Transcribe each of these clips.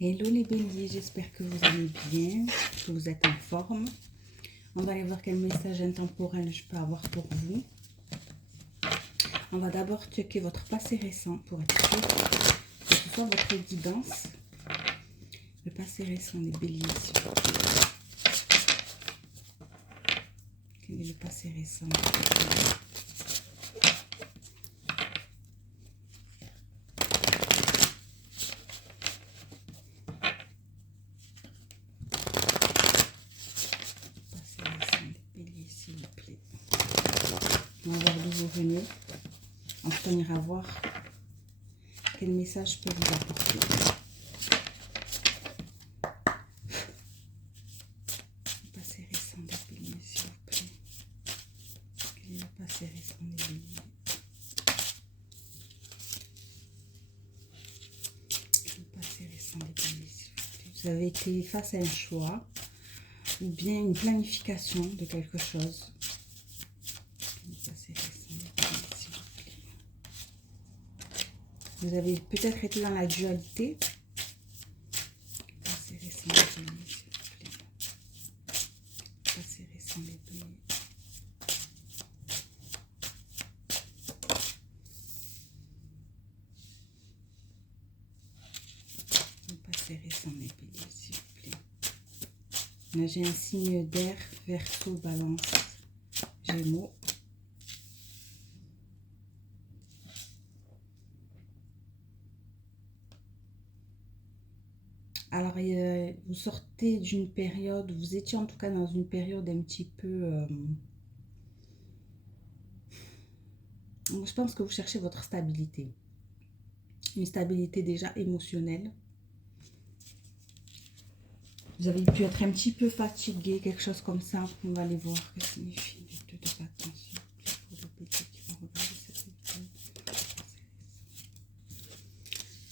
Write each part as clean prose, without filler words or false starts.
Hello les béliers, j'espère que vous allez bien, que vous êtes en forme. On va aller voir quel message intemporel je peux avoir pour vous. On va d'abord checker votre passé récent pour être sûr que ce soit votre guidance. Le passé récent des béliers, s'il vous plaît. Quel est le passé récent? On va voir d'où vous venez. Ensuite, on ira voir quel message je peux vous apporter. Le passé récent des béliers, s'il vous plaît. Quel est le passé récent des béliers? Le passé récent des béliers, s'il vous plaît. Vous avez été face à un choix ou bien une planification de quelque chose. Vous avez peut-être été dans la dualité. Passé récent des béliers, s'il vous plaît. Passé récent des béliers. Le passé récent des béliers, s'il vous plaît. Là, j'ai un signe d'air, Verseau, Balance, Gémeaux. Alors, vous sortez d'une période, vous étiez en tout cas dans une période un petit peu... je pense que vous cherchez votre stabilité. Une stabilité déjà émotionnelle. Vous avez pu être un petit peu fatigué, quelque chose comme ça. On va aller voir ce que signifie les deux de bâton, s'il vous plaît, pour les béliers qui vont regarder cette vidéo.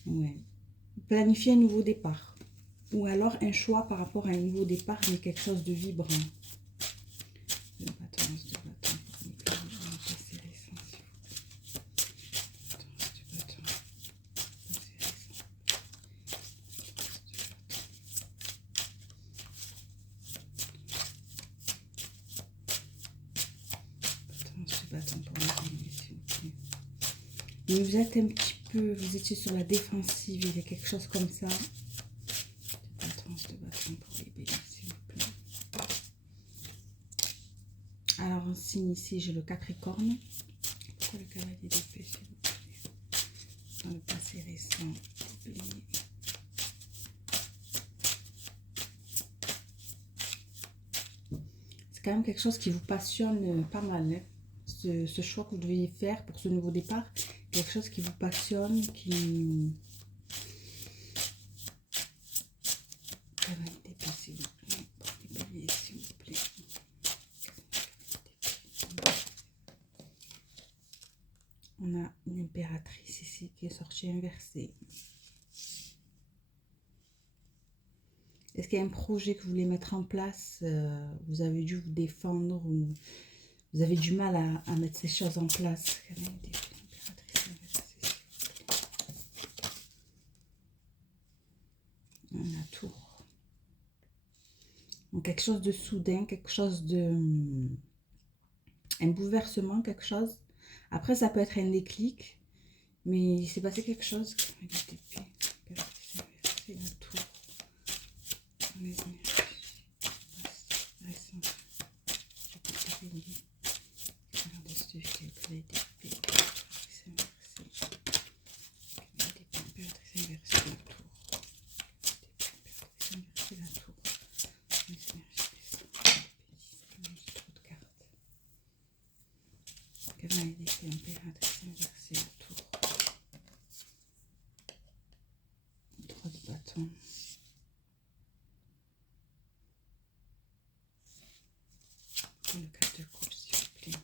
Ouais. Planifier un nouveau départ. Ou alors un choix par rapport à un nouveau départ, mais quelque chose de vibrant. Le bâton, de bâton, pour éclairer le passé récent, s'il vous plaît. Bâton, passé récent. Bâton pour les béliers, s'il vous plaît. Mais vous êtes un petit peu, vous étiez sur la défensive, il y a quelque chose comme ça. De bâton pour les béliers, s'il vous plaît. Alors en signe ici, j'ai le Capricorne. Pourquoi le cavalier d'épée, s'il vous plaît? Dans le passé récent, les béliers. C'est quand même quelque chose qui vous passionne pas mal, hein? Ce choix que vous devez faire pour ce nouveau départ, quelque chose qui vous passionne, qui... Cavalier d'épée, s'il vous plaît, pour les béliers, s'il vous plaît. On a une impératrice ici qui est sortie inversée. Est-ce qu'il y a un projet que vous voulez mettre en place? Vous avez dû vous défendre ou vous avez du mal à mettre ces choses en place? On a tour. Donc quelque chose de soudain, quelque chose de... un bouleversement, quelque chose. Après, ça peut être un déclic, mais il s'est passé quelque chose. La tour. Les énergies. Impératrice inversée, la tour. 3 de bâton. Et le 4 de coupe, s'il vous plaît.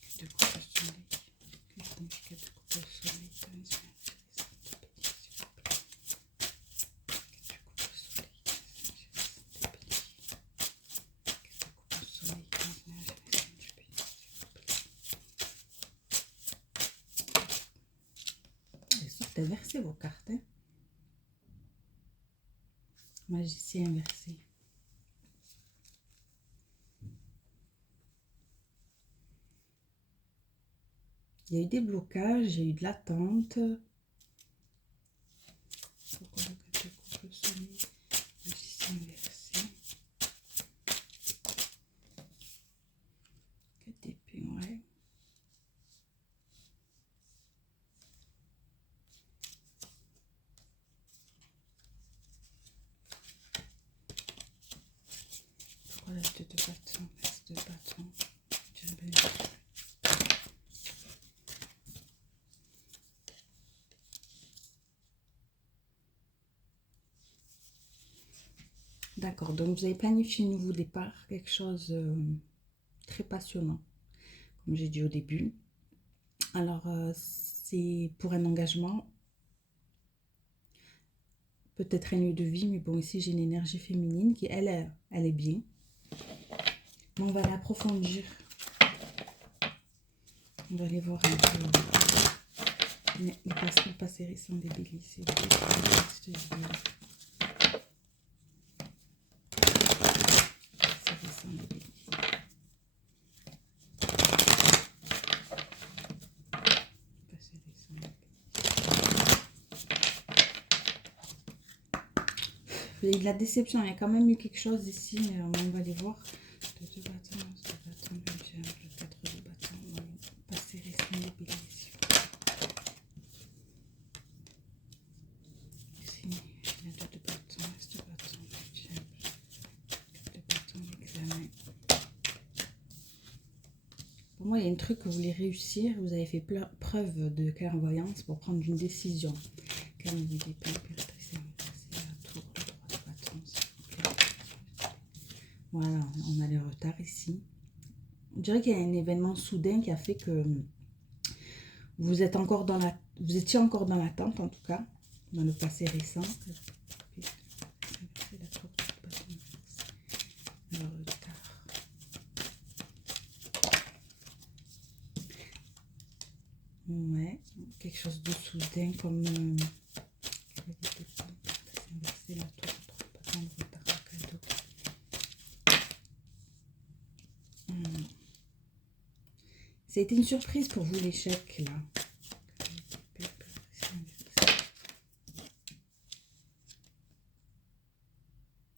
4 de coupe au soleil. Que signifie 4 de coupe au soleil? C'est inversé vos cartes. Hein? Magicien inversé. Il y a eu des blocages, il y a eu de l'attente. Pourquoi le 4 de coupe sonné? Magicien inversé. 4 d'épée, ouais. Pourquoi la 2 de bâton? L'as de bâton. D'accord, donc vous avez planifié un nouveau départ, quelque chose très passionnant, comme j'ai dit au début. Alors, c'est pour un engagement, peut-être un lieu de vie, mais bon, ici j'ai une énergie féminine qui, elle est bien. Mais on va l'approfondir. On va aller voir un peu le passé récent des Béliers. Il y a eu de la déception, il y a quand même eu quelque chose ici, on va aller voir. Le 2 bâtons, le 4 de bâtons, passé récent des Béliers. Ici, il y a 2 de bâtons, reste de bâtons, le diable, 4 de bâtons, l'examen. Pour moi, il y a un truc que vous voulez réussir, vous avez fait preuve de clairvoyance pour prendre une décision. Calme des épées, impératrice, la tour, le 3 de bâtons, s'il vous plaît. Voilà, on a le retard ici. On dirait qu'il y a un événement soudain qui a fait que vous êtes encore dans la, vous étiez encore dans l'attente, en tout cas, dans le passé récent. Le retard. Ouais, quelque chose de soudain comme inverser la tour, pas de retard, cadeau. Ça a été une surprise pour vous l'échec là.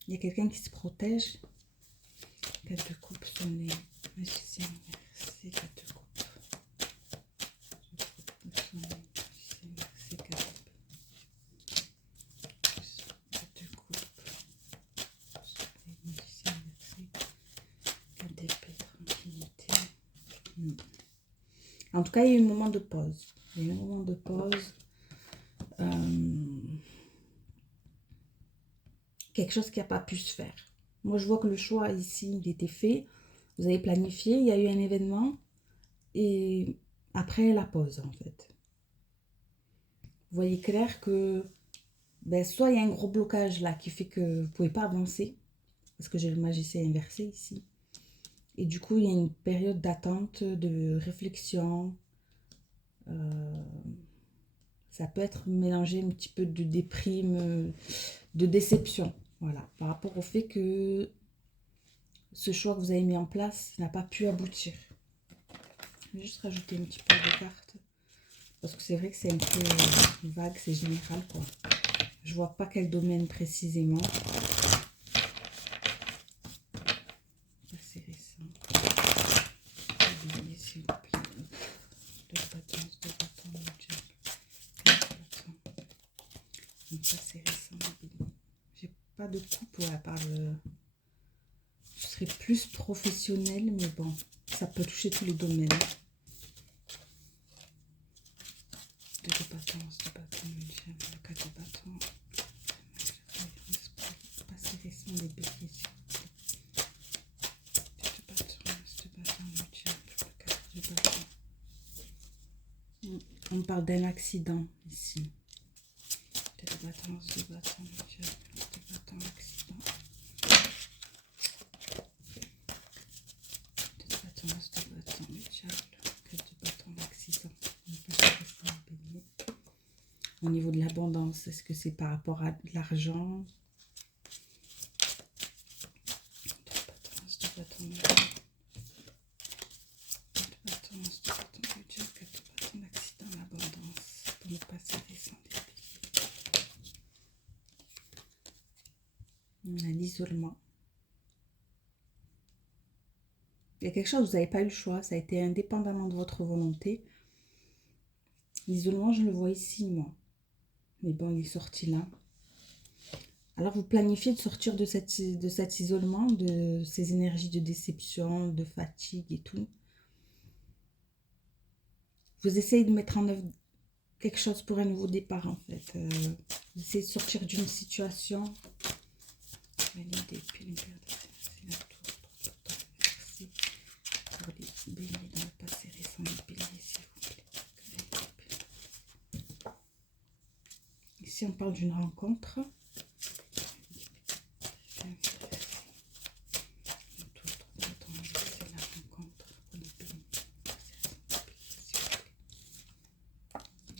Il y a quelqu'un qui se protège. 4 de coupe sonné. Magicien inversé, 4 de coupe. En tout cas, il y a eu un moment de pause. Il y a eu un moment de pause. Quelque chose qui n'a pas pu se faire. Moi, je vois que le choix ici, il était fait. Vous avez planifié, il y a eu un événement. Et après, la pause, en fait. Vous voyez clair que soit il y a un gros blocage là qui fait que vous ne pouvez pas avancer. Parce que j'ai le magicien inversé ici. Et du coup, il y a une période d'attente, de réflexion. Ça peut être mélangé un petit peu de déprime, de déception. Voilà, par rapport au fait que ce choix que vous avez mis en place n'a pas pu aboutir. Je vais juste rajouter un petit peu de cartes. Parce que c'est vrai que c'est un peu vague, c'est général, quoi. Je vois pas quel domaine précisément. C'est récent. S'il vous plaît. 2 bâtons, 2 bâtons, le diable. 4 bâtons. Donc ça, c'est récent. J'ai pas de coupe, ouais, à part le... Je serais plus professionnelle, mais bon, ça peut toucher tous les domaines. 2 de bâtons, 2 bâtons, le diable. 4 de bâtons. Passé récent des Béliers. On parle d'un accident ici. 2 de bâtons, 2 bâtons, 2 bâtons, accident. 2 de bâtons, 2 bâtons, 4 de bâtons, accident. au niveau de l'abondance? Est-ce que c'est par rapport à de l'argent? On a l'isolement. Il y a quelque chose, vous n'avez pas eu le choix, ça a été indépendamment de votre volonté. L'isolement, je le vois ici, moi. Mais bon, il est sorti là. Alors, vous planifiez de sortir de cet isolement, de ces énergies de déception, de fatigue et tout. Vous essayez de mettre en œuvre quelque chose pour un nouveau départ, en fait. Vous essayez de sortir d'une situation. Valider, puis une paire de c'est la tour merci pour les béliers dans le passé récent, les béliers, s'il vous plaît. Ici, on parle d'une rencontre.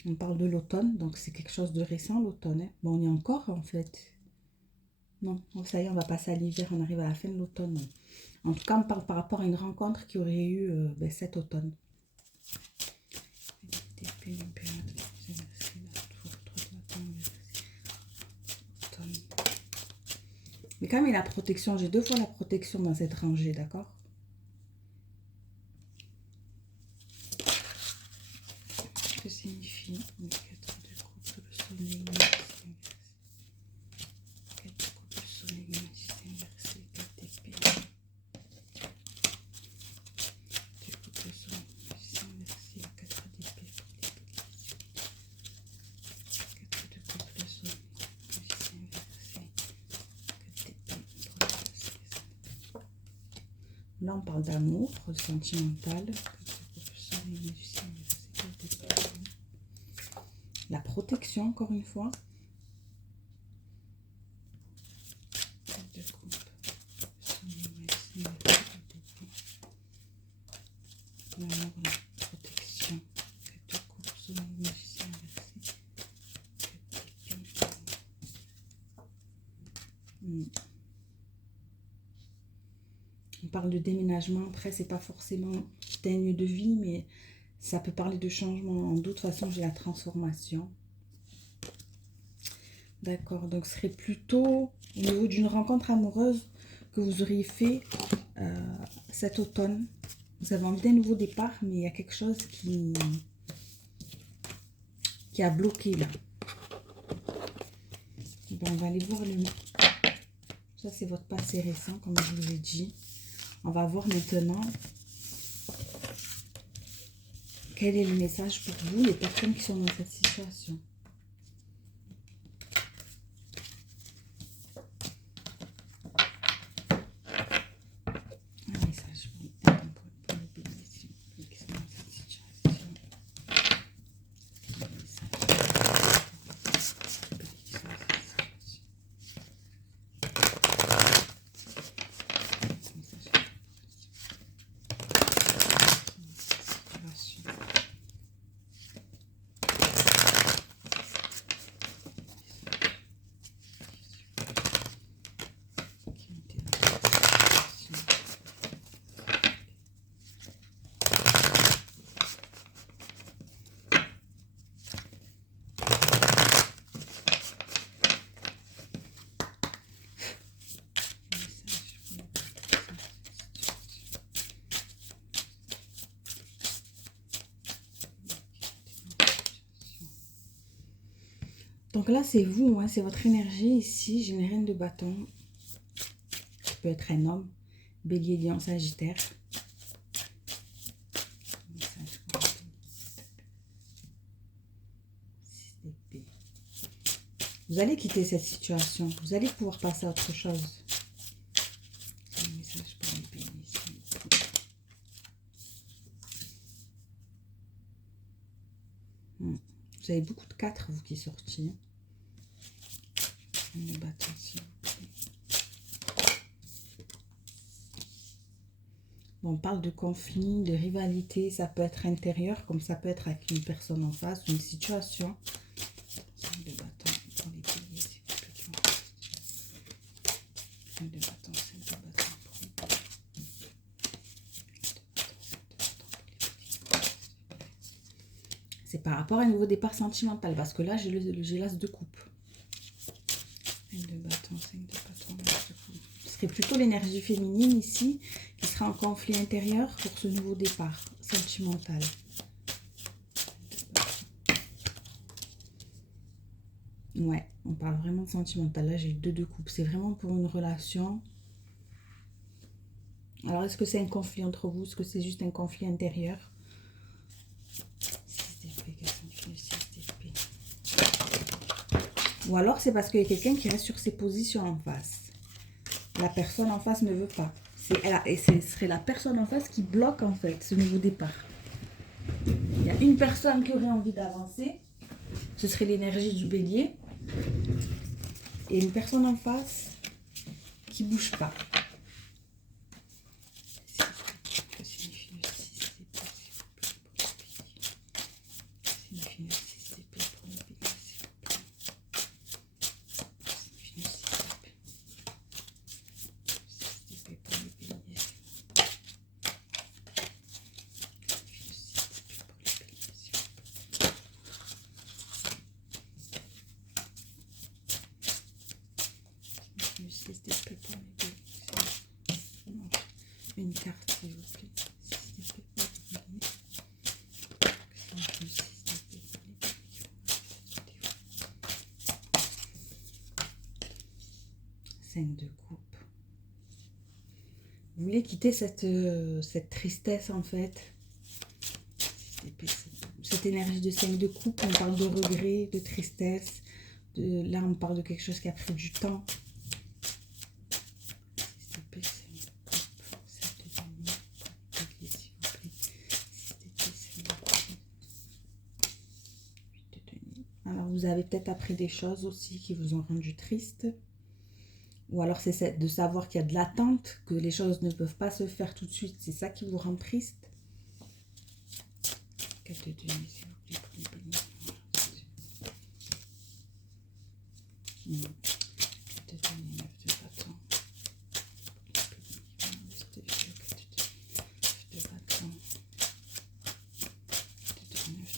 On parle de l'automne, donc c'est quelque chose de récent, l'automne. Hein. Bon, on est encore, en fait. Non, ça y est, on va passer à l'hiver, on arrive à la fin de l'automne. En tout cas, on parle par rapport à une rencontre qui aurait eu cet automne. Mais quand même, il y a la protection, j'ai 2 fois la protection dans cette rangée, d'accord? Qu'est-ce que signifie le 4 de coupe, le soleil? Là, on parle d'amour, sentimental. La protection, encore une fois. L'amour, la protection. On parle de déménagement. Après, c'est pas forcément d'un lieu de vie, mais ça peut parler de changement. En d'autres façons, j'ai la transformation. D'accord. Donc, ce serait plutôt au niveau d'une rencontre amoureuse que vous auriez fait cet automne. Vous avez envie d'un nouveau départ, mais il y a quelque chose qui a bloqué là. Bon, on va aller voir le... Ça, c'est votre passé récent, comme je vous ai dit. On va voir maintenant quel est le message pour vous, les personnes qui sont dans cette situation. Un message pour les béliers, s'il vous plaît, qui sont dans cette situation. Un message pour les béliers qui sont dans cette situation. Un message pour donc là, c'est vous, hein, c'est votre énergie ici. J'ai une reine de bâton. Ça peut être un homme. Bélier, lion, sagittaire. Vous allez quitter cette situation. Vous allez pouvoir passer à autre chose. Un message pour les béliers ici. Vous avez beaucoup de 4, vous, qui est sorti. Le bâton, s'il vous plaît. Bon, on parle de conflit, de rivalité. Ça peut être intérieur, comme ça peut être avec une personne en face, une situation. C'est par rapport à un nouveau départ sentimental. Parce que là, j'ai l'as de coupe. 5 de bâton, 5 de bâton. Ce serait plutôt l'énergie féminine ici qui sera en conflit intérieur pour ce nouveau départ sentimental. Ouais, on parle vraiment de sentimental. Là, j'ai le 2 de coupe. C'est vraiment pour une relation. Alors, est-ce que c'est un conflit entre vous? Est-ce que c'est juste un conflit intérieur? 6 d'épée, qu'est-ce qu'on fait? 6 d'épée. Ou alors, c'est parce qu'il y a quelqu'un qui reste sur ses positions en face. La personne en face ne veut pas. Et ce serait la personne en face qui bloque, en fait, ce nouveau départ. Il y a une personne qui aurait envie d'avancer. Ce serait l'énergie du bélier. Et une personne en face qui ne bouge pas. Une carte, s'il vous plaît. 5 de coupe. Vous voulez quitter cette tristesse en fait. Cette énergie de 5 de coupe, on parle de regret, de tristesse. Là, on parle de quelque chose qui a pris du temps. Alors, vous avez peut-être appris des choses aussi qui vous ont rendu triste. Ou alors, c'est de savoir qu'il y a de l'attente, que les choses ne peuvent pas se faire tout de suite. C'est ça qui vous rend triste. 4 de denier, s'il vous plaît, pour les bénis. 4 de denier, 9 de bâton. 9 de bâton. 9 de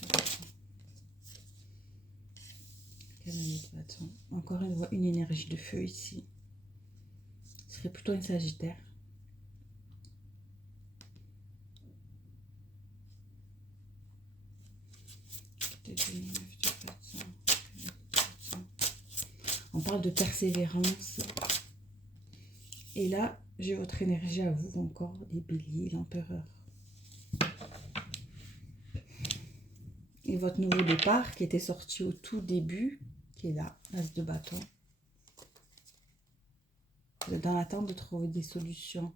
bâton. Cavalier de bâton. Encore une énergie de feu ici. Ce serait plutôt une Sagittaire. On parle de persévérance. Et là, j'ai votre énergie à vous encore, les béliers, l'empereur. Et votre nouveau départ qui était sorti au tout début, qui est là, l'as de bâton. Vous êtes dans l'attente de trouver des solutions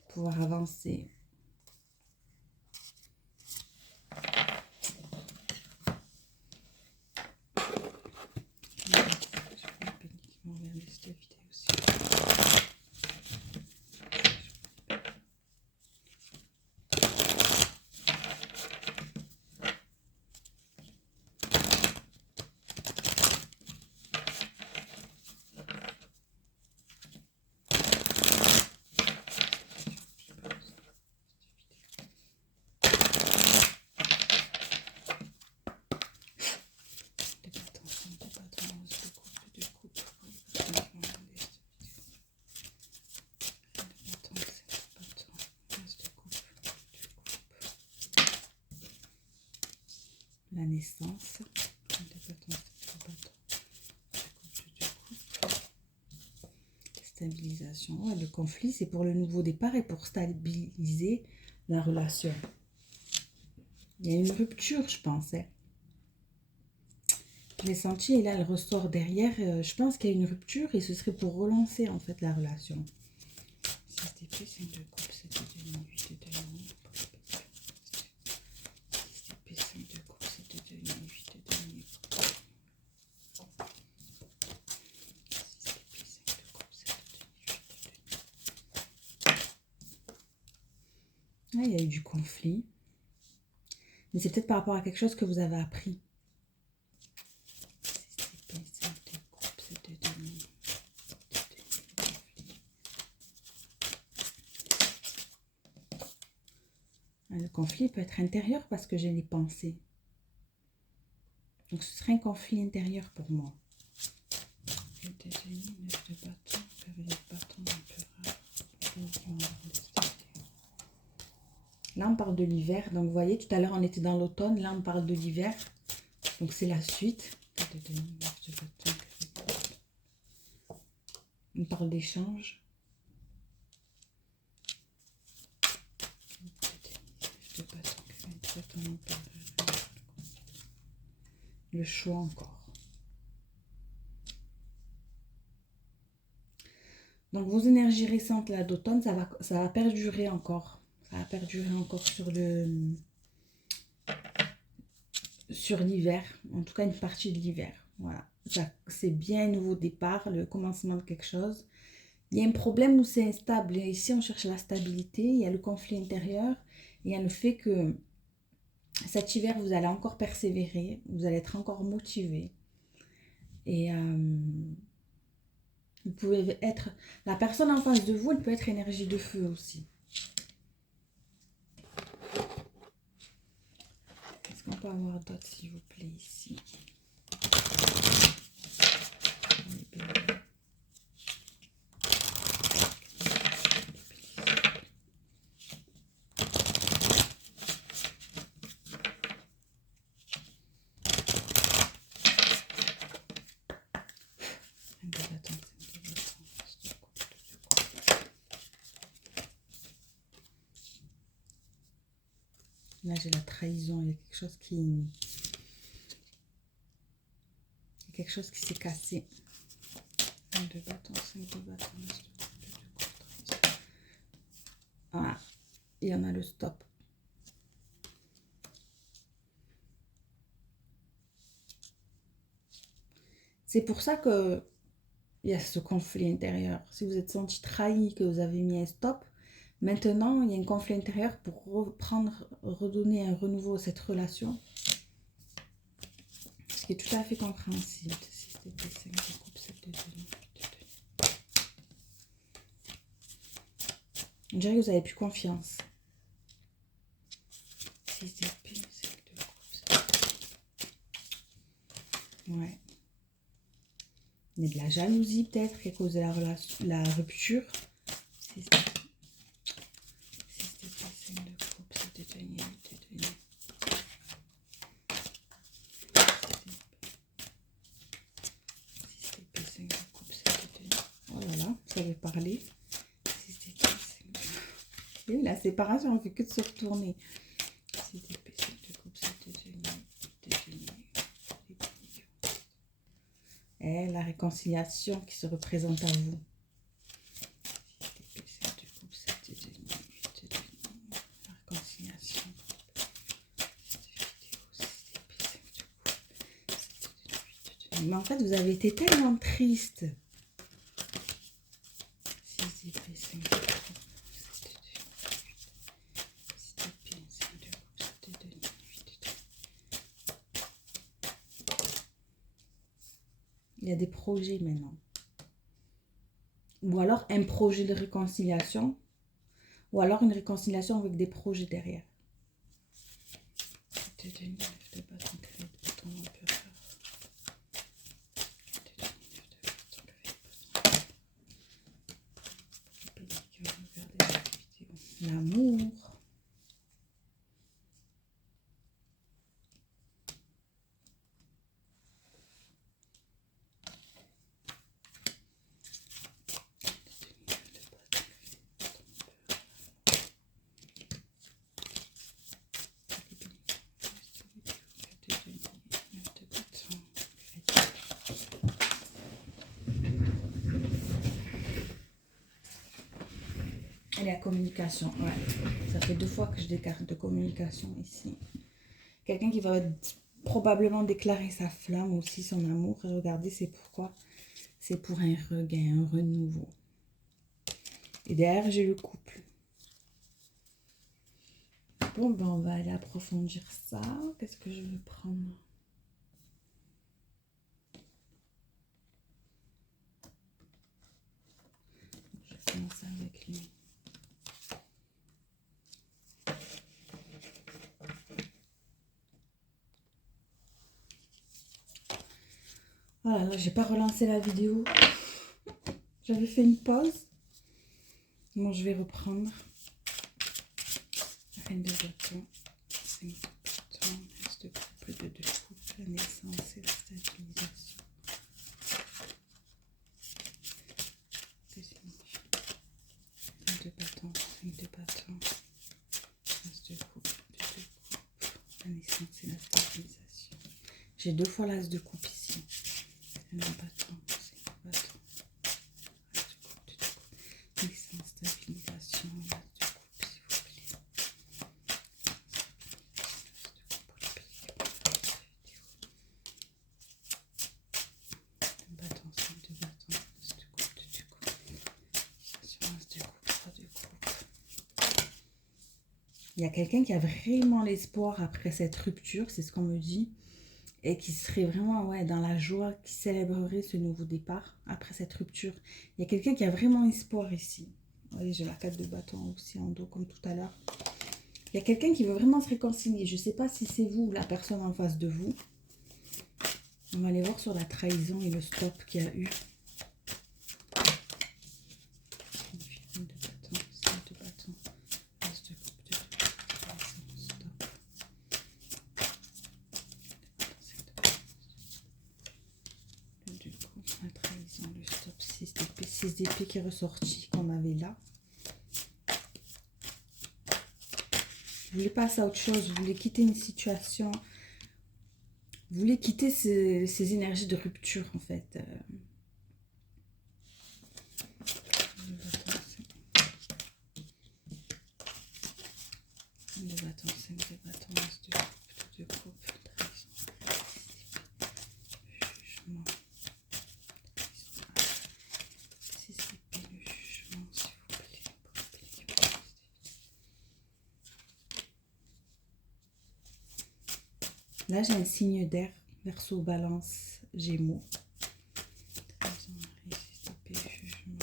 pour pouvoir avancer. La naissance. Stabilisation. Ouais, le conflit, c'est pour le nouveau départ et pour stabiliser la relation. Il y a une rupture, je pense. Hein. Je l'ai senti et là, elle ressort derrière. Je pense qu'il y a une rupture et ce serait pour relancer en fait la relation. 6 d'épée, 5 de coupe, 7 de denier, 8 de denier. 6 d'épée, 5 de coupe, 7 de denier, 8 de denier. 6 d'épée, 5 de coupe, 7 de denier, 8 de denier. Ah, il y a eu du conflit. Mais c'est peut-être par rapport à quelque chose que vous avez appris. 6 d'épée, 5 de coupe, 7 de denier. Le conflit peut être intérieur parce que j'ai les pensées. Donc, ce serait un conflit intérieur pour moi. Là, on parle de l'hiver. Donc, vous voyez, tout à l'heure, on était dans l'automne. Là, on parle de l'hiver. Donc, c'est la suite. On parle d'échange. Le choix encore. Donc, vos énergies récentes là d'automne, ça va perdurer encore. Ça va perdurer encore sur l'hiver. En tout cas, une partie de l'hiver. Voilà. C'est bien un nouveau départ, le commencement de quelque chose. Il y a un problème où c'est instable. Et ici, on cherche la stabilité. Il y a le conflit intérieur. Il y a le fait que cet hiver, vous allez encore persévérer. Vous allez être encore motivé. Et vous pouvez être... La personne en face de vous, elle peut être énergie de feu aussi. Est-ce qu'on peut avoir d'autres, s'il vous plaît, ici? Là, j'ai la trahison. Il y a quelque chose qui s'est cassé. 5 de bâton, 5 de bâton. Voilà. Il y en a le stop. C'est pour ça que il y a ce conflit intérieur. Si vous êtes senti trahi, que vous avez mis un stop, maintenant, il y a un conflit intérieur pour redonner un renouveau à cette relation. Ce qui est tout à fait compréhensible. On dirait que vous n'avez plus confiance. 6 d'épée, 5 de coupe. Ouais. Mais de la jalousie peut-être qui a causé la rupture. 6 d'épée, 5 de coupe, 7 de denier, 8 de denier. Oh là là, ça avait parlé. Et la séparation, on ne fait que de se retourner. 6 d'épée, 5 de coupe, 7 de denier, 8 de denier. Et la réconciliation qui se représente à vous. 6 d'épée, 5 de coupe, 7 de denier, 8 de denier. La réconciliation. Mais en fait, vous avez été tellement triste. 6 d'épée, 5 de coupe, 7 de denier, 6 d'épée, 5 de coupe, 7 de denier, 8 de denier. Il y a des projets maintenant. Ou alors un projet de réconciliation. Ou alors une réconciliation avec des projets derrière. 7 de denier, 9 de bâton, clé de bâton, empereur. L'amour. Et la communication, ouais. Ça fait 2 fois que je décarte de communication ici. Quelqu'un qui va probablement déclarer sa flamme aussi, son amour. Et regardez, c'est pourquoi. C'est pour un regain, un renouveau. Et derrière, j'ai le couple. Bon, ben on va aller approfondir ça. Qu'est-ce que je vais prendre? Je vais commencer avec lui. Oh là là, j'ai pas relancé la vidéo. J'avais fait une pause. Bon, je vais reprendre. Reine de bâton, 5 de bâton, reste de couple de 2 couples, la naissance et la stabilisation. Deuxième jeu. Reine de bâton, 5 de bâton, reste de couple de 2 couples, la naissance et la stabilisation. J'ai 2 fois l'as de coupe ici. Reine de bâton, 5 de bâton, reste de couple de 2 couples, naissance, stabilisation, l'as de coupe s'il vous plaît. Bâton, 5 de bâton, as de coupe, 2 coupe, assurance de coupe, 3 de coupe. Il y a quelqu'un qui a vraiment l'espoir après cette rupture, c'est ce qu'on me dit, et qui serait vraiment dans la joie, qui célébrerait ce nouveau départ après cette rupture. Il y a quelqu'un qui a vraiment espoir ici. Vous voyez, j'ai la 4 de bâton aussi en dos comme tout à l'heure. Il y a quelqu'un qui veut vraiment se réconcilier. Je ne sais pas si c'est vous ou la personne en face de vous. On va aller voir sur la trahison et le stop qu'il y a eu. Une de bâton, 5 de bâton, as de coupe, 2 de trahison, stop. Le 2 de coupe, la trahison, le stop, 6 d'épée qui est ressorti qu'on avait là. Vous voulez passer à autre chose, vous voulez quitter une situation, vous voulez quitter ces énergies de rupture en fait. De bâton, 5 de bâton, as de coupe, 2 de coupe, trahison, jugement, 6 d'épée, le jugement, s'il vous plaît. Là, j'ai un signe d'air, Verseau, Balance, Gémeaux. Trahison, Six d'épée, jugement,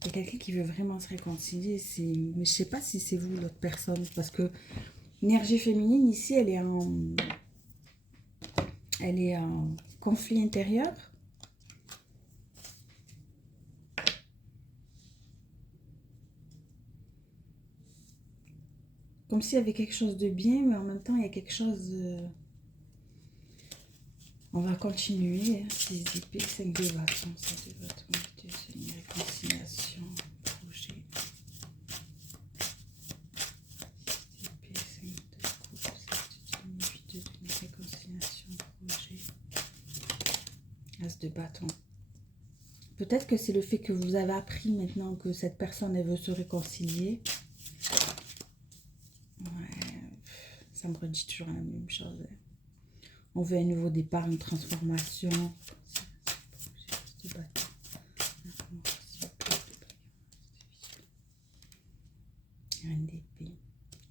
il y a quelqu'un qui veut vraiment se réconcilier, mais je ne sais pas si c'est vous l'autre personne, parce que l'énergie féminine ici, elle est en conflit intérieur. Comme s'il y avait quelque chose de bien, mais en même temps, il y a quelque chose... On va continuer. 6 d'épée, 5 de bâton, 7 de bâton, 2, c'est une réconciliation, projet. 6 d'épée, 5 de coupe, 7 de 8 de une réconciliation, projet. As de bâton. Peut-être que c'est le fait que vous avez appris maintenant que cette personne, elle veut se réconcilier. Ouais, ça me redit toujours la même chose. On veut un nouveau départ, une transformation.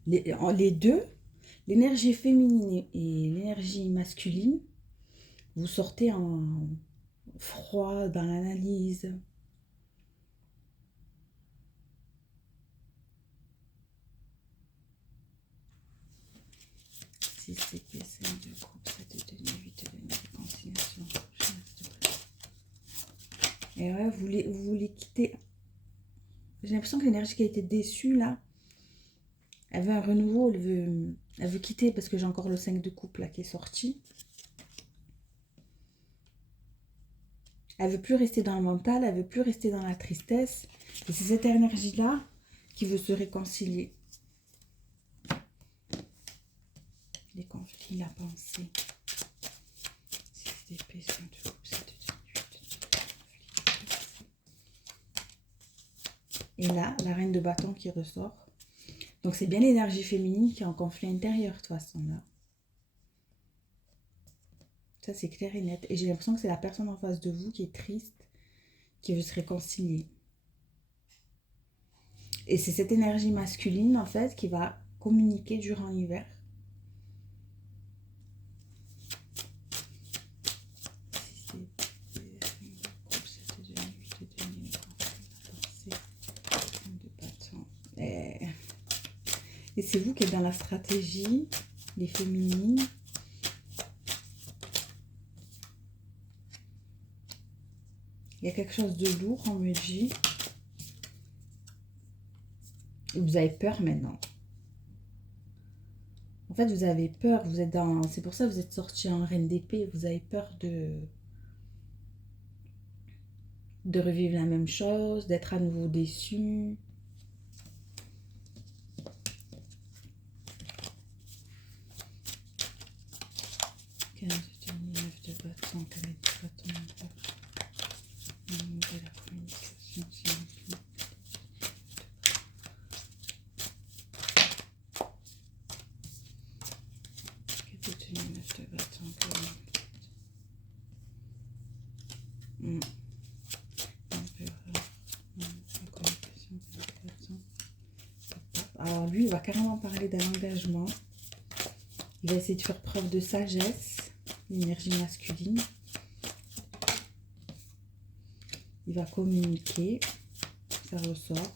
Les deux, l'énergie féminine et l'énergie masculine, vous sortez en froid dans l'analyse. CCP, 5 de coupe, 7 de 8 de réconciliation. Et ouais, vous voulez quitter. J'ai l'impression que l'énergie qui a été déçue là, elle veut un renouveau, elle veut quitter parce que j'ai encore le 5 de coupe là qui est sorti. Elle veut plus rester dans le mental, elle veut plus rester dans la tristesse. Et c'est cette énergie-là qui veut se réconcilier. Les conflits, la pensée. 6 d'épée, 5 de coupe, 7 de 8. Et là, la reine de bâton qui ressort. Donc c'est bien l'énergie féminine qui est en conflit intérieur de toute façon là. Ça c'est clair et net. Et j'ai l'impression que c'est la personne en face de vous qui est triste, qui veut se réconcilier. Et c'est cette énergie masculine en fait qui va communiquer durant l'hiver. c'est vous qui êtes dans la stratégie, les féminines. Il y a quelque chose de lourd, on me dit. Vous avez peur maintenant. En fait, vous avez peur. Vous êtes dans. C'est pour ça que vous êtes sorti en reine d'épée. Vous avez peur de revivre la même chose, d'être à nouveau déçu. De bâton, de la communication, alors lui, il va carrément parler d'un engagement. Il va essayer de faire preuve de sagesse, l'énergie masculine. Il va communiquer, ça ressort.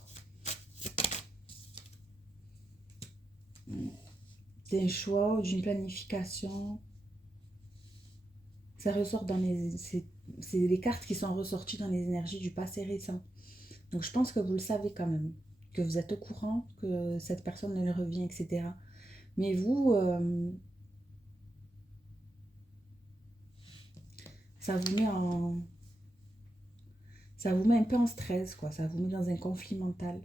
D'un choix ou d'une planification. Ça ressort dans les... C'est les cartes qui sont ressorties dans les énergies du passé récent. Donc je pense que vous le savez quand même. Que vous êtes au courant que cette personne elle revient, etc. Mais vous... ça vous met en... Ça vous met un peu en stress, quoi. Ça vous met dans un conflit mental.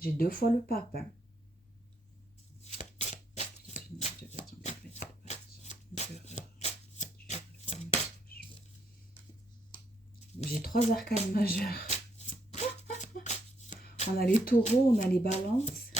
J'ai 2 fois le pape. Hein. J'ai 3 arcanes majeures. On a les taureaux, on a les balances.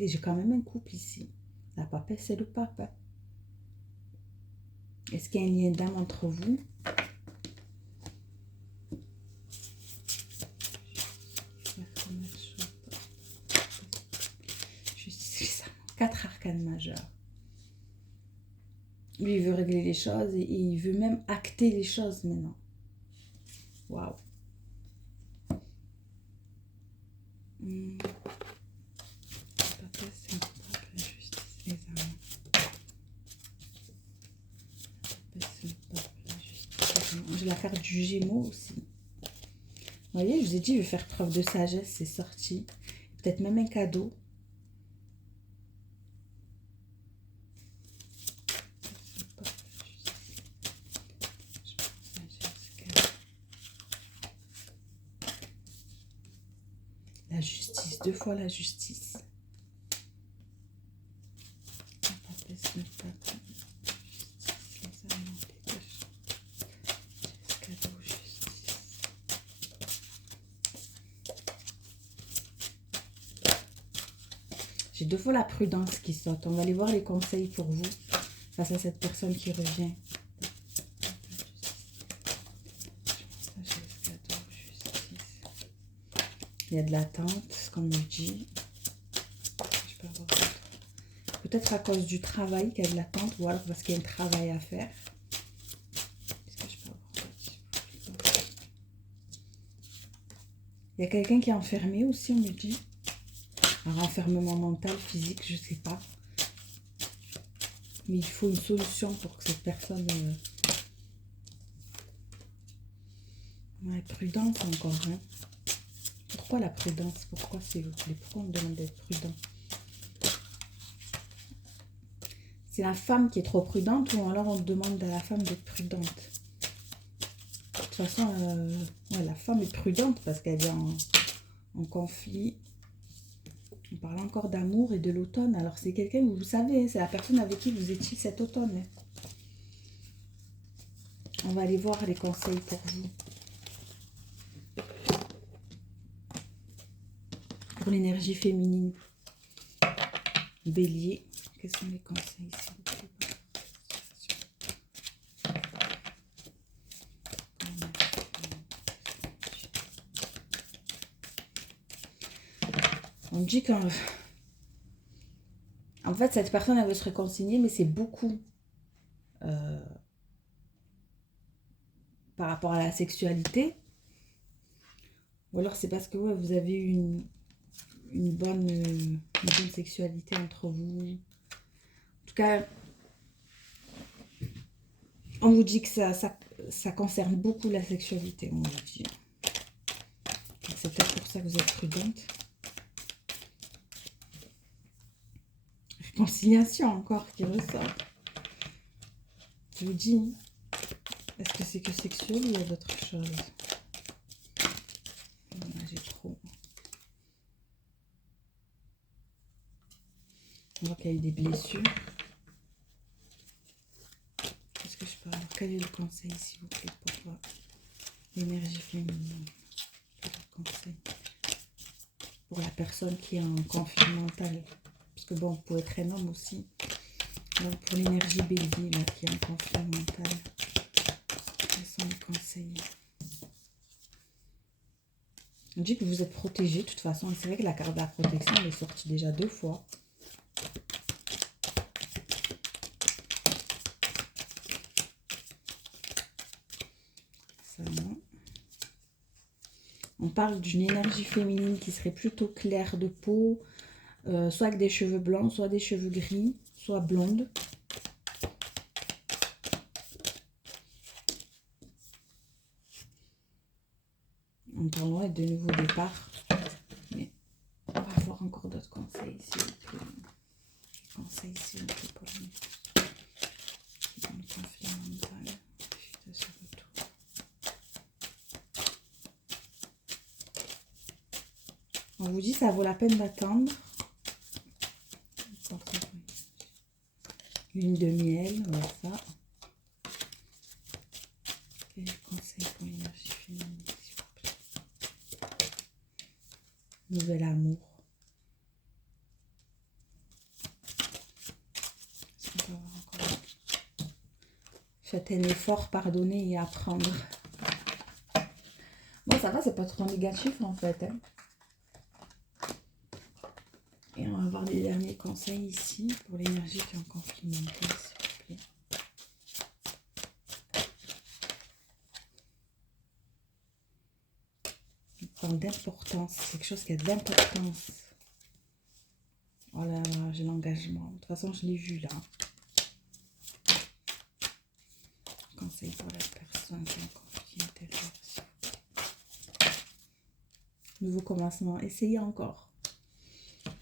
Et j'ai quand même un couple ici. La papesse, c'est le pape. Hein. Est-ce qu'il y a un lien d'âme entre vous? Justice, 4 arcanes majeures. Lui, il veut régler les choses et il veut même acter les choses maintenant. Waouh. J'ai la carte du Gémeaux aussi. Vous voyez, je vous ai dit, je vais faire preuve de sagesse, c'est sorti. Peut-être même un cadeau. La justice, 2 fois la justice. J'ai 2 fois la prudence qui saute. On va aller voir les conseils pour vous face à cette personne qui revient. Il y a de l'attente, comme on dit. Peut-être à cause du travail qu'il y a de l'attente ou alors parce qu'il y a un travail à faire. Il y a quelqu'un qui est enfermé aussi, on me dit. Un renfermement mental, physique, je ne sais pas. Mais il faut une solution pour que cette personne... Ouais, prudence encore. Hein. Pourquoi la prudence? Pourquoi s'il vous plaît? Pourquoi on me demande d'être prudent? C'est la femme qui est trop prudente ou alors on demande à la femme d'être prudente? De toute façon, ouais, la femme est prudente parce qu'elle est en conflit. parle encore d'amour et de l'automne. Alors, c'est quelqu'un, vous savez, c'est la personne avec qui vous étiez cet automne. On va aller voir les conseils pour vous. Pour l'énergie féminine. Bélier. Quels sont les conseils, s'il vous plaît? On dit qu'en fait, cette personne, elle veut se réconcilier, mais c'est beaucoup par rapport à la sexualité. Ou alors, c'est parce que ouais, vous avez eu une bonne sexualité entre vous. En tout cas, on vous dit que ça concerne beaucoup la sexualité, on vous dit. C'est peut-être pour ça que vous êtes prudente. Réconciliation encore qui ressort. Je vous dis, est-ce que c'est que sexuel ou il y a d'autres choses? J'ai trop. On voit qu'il y a eu des blessures. Est-ce que je peux avoir quel est le conseil, s'il vous plaît, pour l'énergie féminine? Quel est le conseil pour la personne qui est en conflit mental? Parce que bon, vous pouvez être un homme aussi. Donc pour l'énergie bélier, là, qui est en conflit mental, quels sont les conseils? On dit que vous êtes protégé de toute façon. C'est vrai que la carte de la protection, elle est sortie déjà 2 fois. Ça, non. On parle d'une énergie féminine qui serait plutôt claire de peau, soit avec des cheveux blancs, soit des cheveux gris, soit blonde. On parle de nouveau départ. Mais on va voir encore d'autres conseils, s'il vous plaît. Conseils, s'il vous plaît, pour lui. Dans le conflit mental. De ce retour. On vous dit ça vaut la peine d'attendre. Lune de miel, voilà ça. Quel est le conseil pour l'énergie féminine, s'il vous plaît? Nouvel amour. Est-ce qu'on peut avoir encore? Faites un effort, pardonner et apprendre. Bon, ça va, c'est pas trop négatif en fait. Hein. Et on va voir les derniers conseils ici pour l'énergie qui est en conflit mental, s'il vous plaît. On parle d'importance, quelque chose qui a de l'importance. Oh là là, j'ai l'engagement. De toute façon, je l'ai vu là. Conseil pour la personne qui est en conflit intérieur. Nouveau commencement, essayez encore.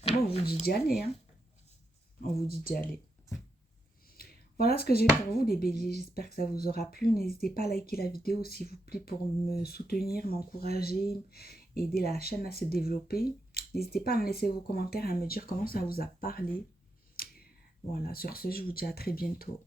Bon, on vous dit d'y aller, hein. On vous dit d'y aller. Voilà ce que j'ai pour vous, les béliers. J'espère que ça vous aura plu. N'hésitez pas à liker la vidéo, s'il vous plaît, pour me soutenir, m'encourager, aider la chaîne à se développer. N'hésitez pas à me laisser vos commentaires, à me dire comment ça vous a parlé. Voilà, sur ce, je vous dis à très bientôt.